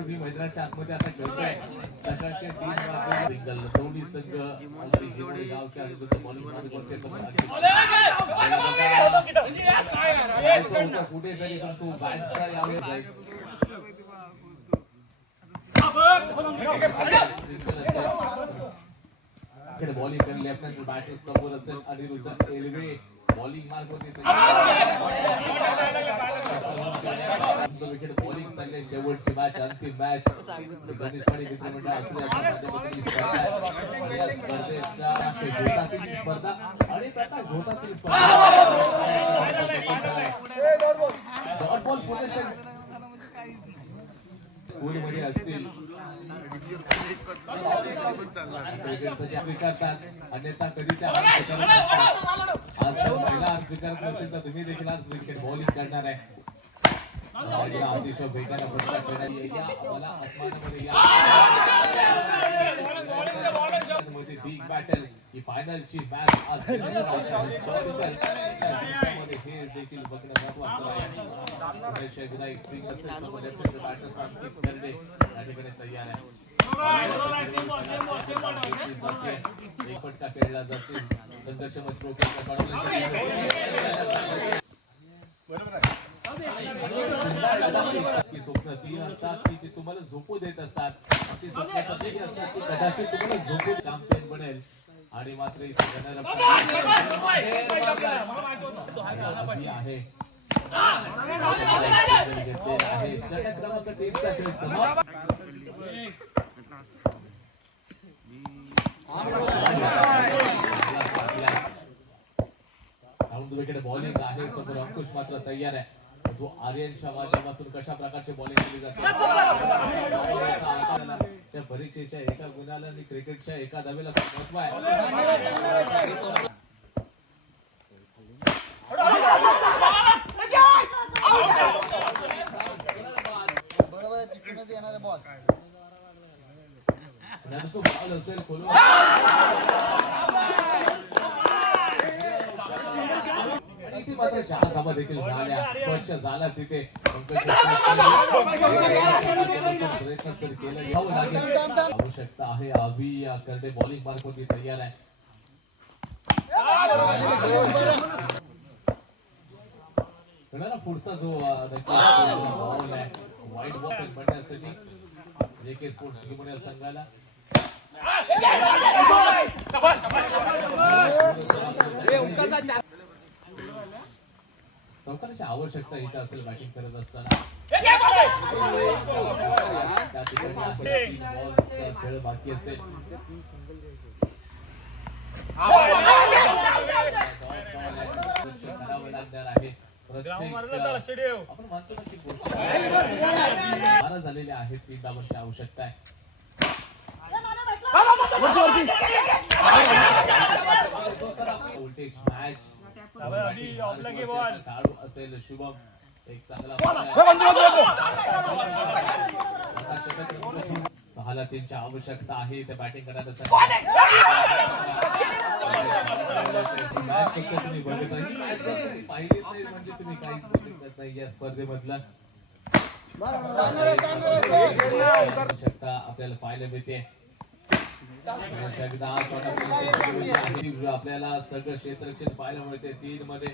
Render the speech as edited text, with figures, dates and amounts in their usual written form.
तुम्ही मैदानाच्या आतमध्ये आता खेळतोय सकाळचे 3 वाजता सिंगल दोन्ही संघ ऑलरेडी गावच्या विरुद्ध बॉलिंग मारत होते कुठेतरी परंतु बॅटचा यावेळी बॉलिंग कर लेफ्ट बॅटिंग समोर असेल अनिरुद्ध एलवे बॉलिंग मार्क होते विकेट बॉलिंग चालले शेवटची मॅच अंतिम मॅच धनुष्यवाडी मित्रमंडळ स्पर्धा आणि घोटातील स्कूलमध्ये असतील स्वीकारतात अन्यथा कधीच्या आज महिला स्वीकारत नसेल तर तुम्ही देखील आज विकेट बॉलिंग करणार आहे अतिशय वेगाने आम्हाला अपमानामध्ये बिग बॅटल ही फायनलची मॅच आज हे देखील बघणं महत्वाचं आहे तयार आहे एक फटका खेळला जातील संघर्ष स्वप्न ती असतात की तुम्हाला झोपू देत असतात ती स्वप्न असतात की कदाचित तुम्हाला झोपू चॅम्पियन बनेल आणि मात्र आहे बॉलिंग आहे समोर अंकुश मात्र तयार आहे तो आर्यनच्या माध्यमातून कशा प्रकारचे बॉलिंग केली जाते त्या परीक्षेच्या एका गुणाला आणि क्रिकेटच्या एका धावेला महत्व आहे बॉल असेल खोलून मात्र 4 धावा देखील झाल्या स्पर्श झाला तिथे आवश्यकता आहे अभी करडे बॉलिंग मार्क होती तयार आहे पुढचा जो बॉल आहे वाईट बॉल बनण्यासाठी जेके स्पोर्ट्स शिकवण्या संघाला चौकाराची आवश्यकता इथं असेल बॅटिंग करत असताना त्या ठिकाणी खेळ बाकी असेल करावं लागणार आहे आपण म्हणतो ना की बारा झालेले आहेत 3 धावांची आवश्यकता आहे व्होल्टेज मॅच खेळाडू असेल शुभम एक चांगला 6ला 3ची आवश्यकता आहे त्या बॅटिंग करायला पाहिजे नाही म्हणजे तुम्ही काहीच शकत नाही या स्पर्धेमधला आवश्यकता आपल्याला पाहायला मिळते आपल्याला सगळं क्षेत्ररक्षण पाहायला मिळते 3 मध्ये